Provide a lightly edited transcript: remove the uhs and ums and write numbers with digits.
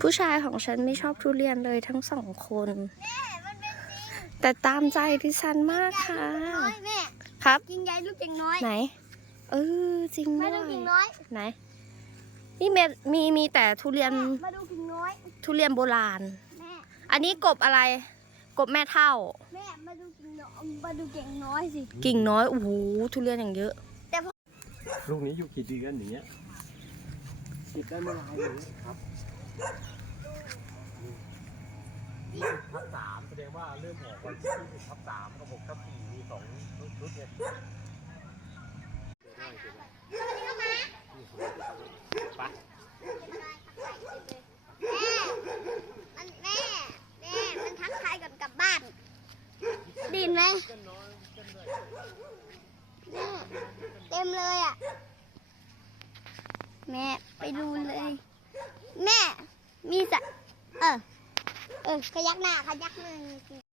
ผู้ชายของฉันไม่ชอบทุเรียนเลยทั้งสองคนแต่ตามใจดิฉันมากค่ะครับกินใหญ่ลูกเก่งน้อยไหนจริงด้วย มาดูเก่งน้อยไหนนี่มีแต่ทุเรียนมาดูเก่งน้อยทุเรียนโบราณแม่อันนี้กบอะไรกบแม่เท่าแม่มาดูเก่งน้อยมาดูเก่งน้อยสิกิ่งน้อยโอ้โหทุเรียนอย่างเยอะแต่ลูกนี้อยู่กี่เดือนอย่างเงี้ยติดได้ไม่นานเลยครับ20/3แสดงว่าเริ่มออกวันที่20/3กับ6/4มี2ชุดเนี่ยไปมันทักทายก่อนกลับบ้านดินไหมแม่เต็มเลยอ่ะแม่ไปดูเลยแม่มีขยักหน้าขยักมือ